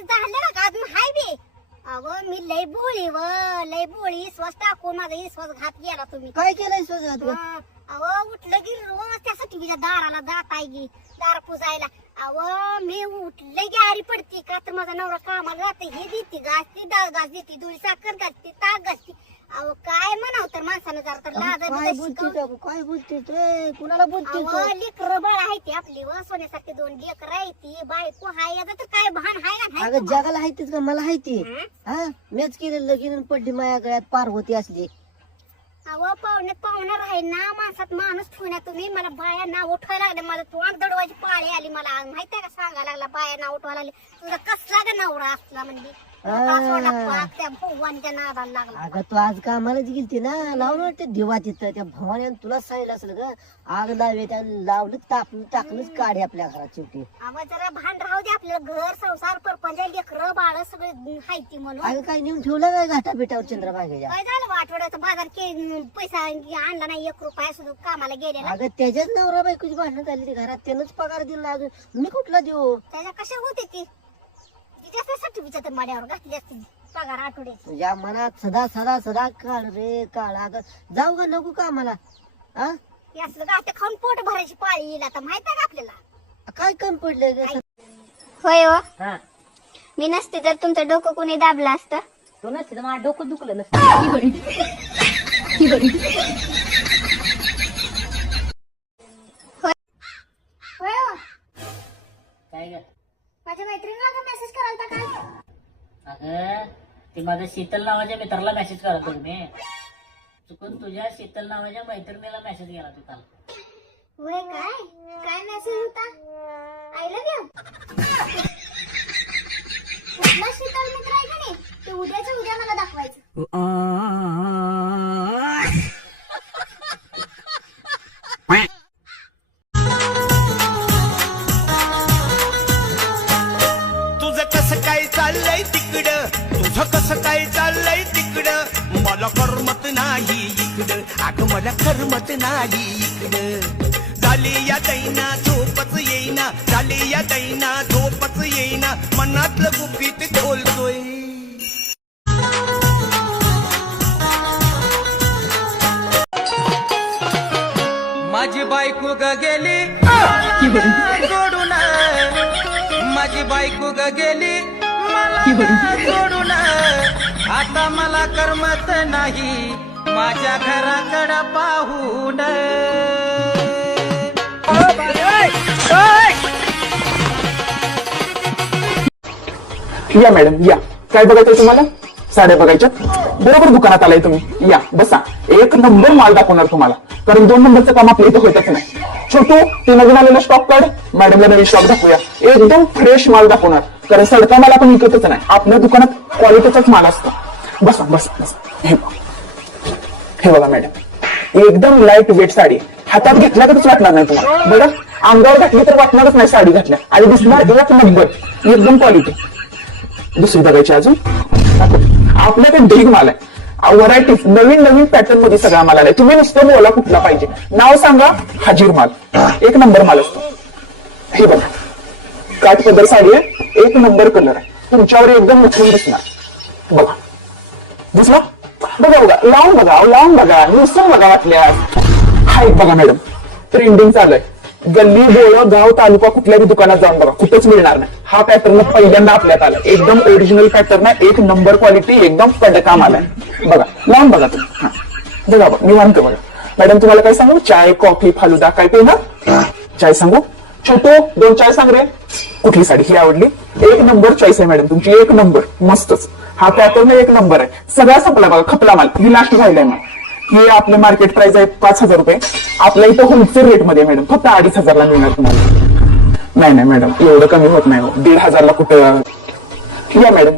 झालं का अजून हाय बे? अगो मी लय बोळी स्वस्त टाकून माझा विश्वास घात गेला तुम्ही. काय केलंय स्वतः अहो उठलं की रोज त्यासाठी तुझ्या दाराला जात आहे की दार पुजायला. अहो मी उठले की आरी पडते का तर माझा नवरा कामाला जाते, हे देते घास ती डाळ घास देते, धुळी साखर घासते, ताक घासते. अहो काय म्हणाव तर माणसानं जरा तर काय बोलते ते कुणाला बोलते लेकर बाळ आहे ती आपली व सोन्यासारखी 2 लेकर आहे ती बायको हाय याचं तर काय भान हाय का नाही? अगं जगाला हायतीच का मला हायती हा मीच केलेलं लगीन पडली माया गळ्यात पार्वती असली. अहो पाहुण्यात आहे ना माणसात माणूस ठेवण्या तुम्ही मला बाया नाव उठवायला लागले, मला तोंड दडवायची पाळी आली. मला माहितीये का सांगायला लागला बाया नाव उठवायला लागले. तुझा कसला ग नवरा असला म्हणजे त्या भगवानच्या नादाला लागला. अगं तू आज कामालाच गेलती ना लावलं ते दिवा तिथं त्या भवानीनं तुला सांगितलं असेल ग आग लावे त्या लावलं तापलं टाकलंच काढे आपल्या घरात शेवटी. अगं जरा भान राहू दे आपल्याला घर संसार परपंच लेकरं बाळ सगळे हायती म्हणून. अगं काय नेऊन ठेवलं काय घाटा पिठावर चंद्रभागेच्या? काय झालं आठवड्याचा बाजार पैसा आणला नाही 1 रुपया सुद्धा कामाला गेलेला. अगं त्याच्याच नवरा बायकोची भांडणं झाली ती घरात त्यानंच पगार दिला अजून मी कुठला देऊ? त्याच्या कशा होते ती त्याच्यासाठी विचार माड्यावर घातली असती पगार आठवड्याची. तुझ्या मनात सदा सदा सदा काळ रे काळ. अगं जाऊ का नको का आम्हाला हा असलं गाठ खाऊन पोट भरायची पाळी येईल आता माहित आहे का आपल्याला? काय कमी पडले होय हो मी नसते तर तुमचं डोकं कोणी दाबलं असतं? तो नसते तर माझं डोकं दुखलं नसतं. होय हो काय ग माझ्या मैत्रिणीला का मेसेज करायला काय? अगं ते माझ्या शीतल नावाच्या मित्राला मेसेज करत होतो मी. चुकून तुझ्या शीतल नावाच्या मैत्रिणीला मेसेज गेला तू काल. होय काय मेसेज होता? I love you. कुठला शीतल मित्र आहे का नाही ते उद्याच्या उद्या मला दाखवायचं. तुझं कसं काय चाललंय तिकडं, तुझं कसं काय चाललंय तिकडं, मला करमत नाही इकडं, अगं मला करमत नाही इकडं. झाली या दैना झोपच येईना, झाली या दैना झोपच येईना, मनातलं गुपित खोलतोय. माझी बायको ग गेली सोडून, माझी बायको ग गेली मला सोडून, आता मला करमत नाही माझ्या घराकडं पाहून. या मॅडम या, काय बघायचंय तुम्हाला? साड्या बघायच्यात? बरोबर दुकानात आलाय तुम्ही, या बसा. 1 नंबर माल दाखवणार तुम्हाला, कारण 2 नंबरचं काम आपल्या इथं होतच नाही. छोटू ते नवीन आलेलं स्टॉक काढ, मॅडमला नवीन स्टॉक दाखवूया. एकदम फ्रेश माल दाखवणार, कारण सडका माल आपण विकतच नाही, आपल्या दुकानात क्वालिटीचाच माल असतो. बसा बसा बसा. हे बघा मॅडम, एकदम लाईट वेट साडी, हातात घेतल्याकच वाटणार नाही तुम्हाला. बघा अंगावर घातली तर वाटणारच नाही साडी घातल्या, आणि दिसणार 1 नंबर, एकदम क्वालिटी. दुसरी बघायची अजून, आपल्याकडे ढीग माल आहे, व्हरायटीज नवीन नवीन पॅटर्न मध्ये सगळा माल आलाय. तुम्ही नुसतं बोला कुठला पाहिजे, नाव सांगा, हाजीर माल, 1 नंबर माल असतो. हे बघा काठ पदर साडी आहे, 1 नंबर कलर आहे, तुमच्यावर एकदम उठून दिसणार. बघा दिसला? बघा बघा लावून बघा नुसतं बघा वाटल्या. हा एक बघा मॅडम ट्रेंडिंग चालू आहे, गल्ली बोळ गाव तालुका कुठल्याही दुकानात जाऊन बघा कुठेच मिळणार नाही. हा पॅटर्न पहिल्यांदा आपल्यात आला, एकदम ओरिजिनल पॅटर्न आहे, 1 नंबर क्वालिटी, एकदम पडकाम आलाय. बघा लावून बघा तुम्ही. बघा बघा निवांत बघा. मॅडम तुम्हाला काय सांगू? चाय कॉफी फालुदा काय पिणार? चाय सांगू? छोटू 2 चाय सांग रे. कुठली साडी ही आवडली? 1 नंबर चॉईस आहे मॅडम तुमची, 1 नंबर मस्तच. हा पॅटर्न 1 नंबर आहे, सगळा संपला बघा, खपला माल. ही लास्ट राहिलाय मग. ही आपले मार्केट प्राइस आहे 5,000 रुपये, आपल्या इथं होलसेल रेट मध्ये मॅडम फक्त 2,500 ला मिळणार तुम्हाला. नाही मॅडम एवढं कमी होत नाही, 1,500 ला कुठं. या मॅडम.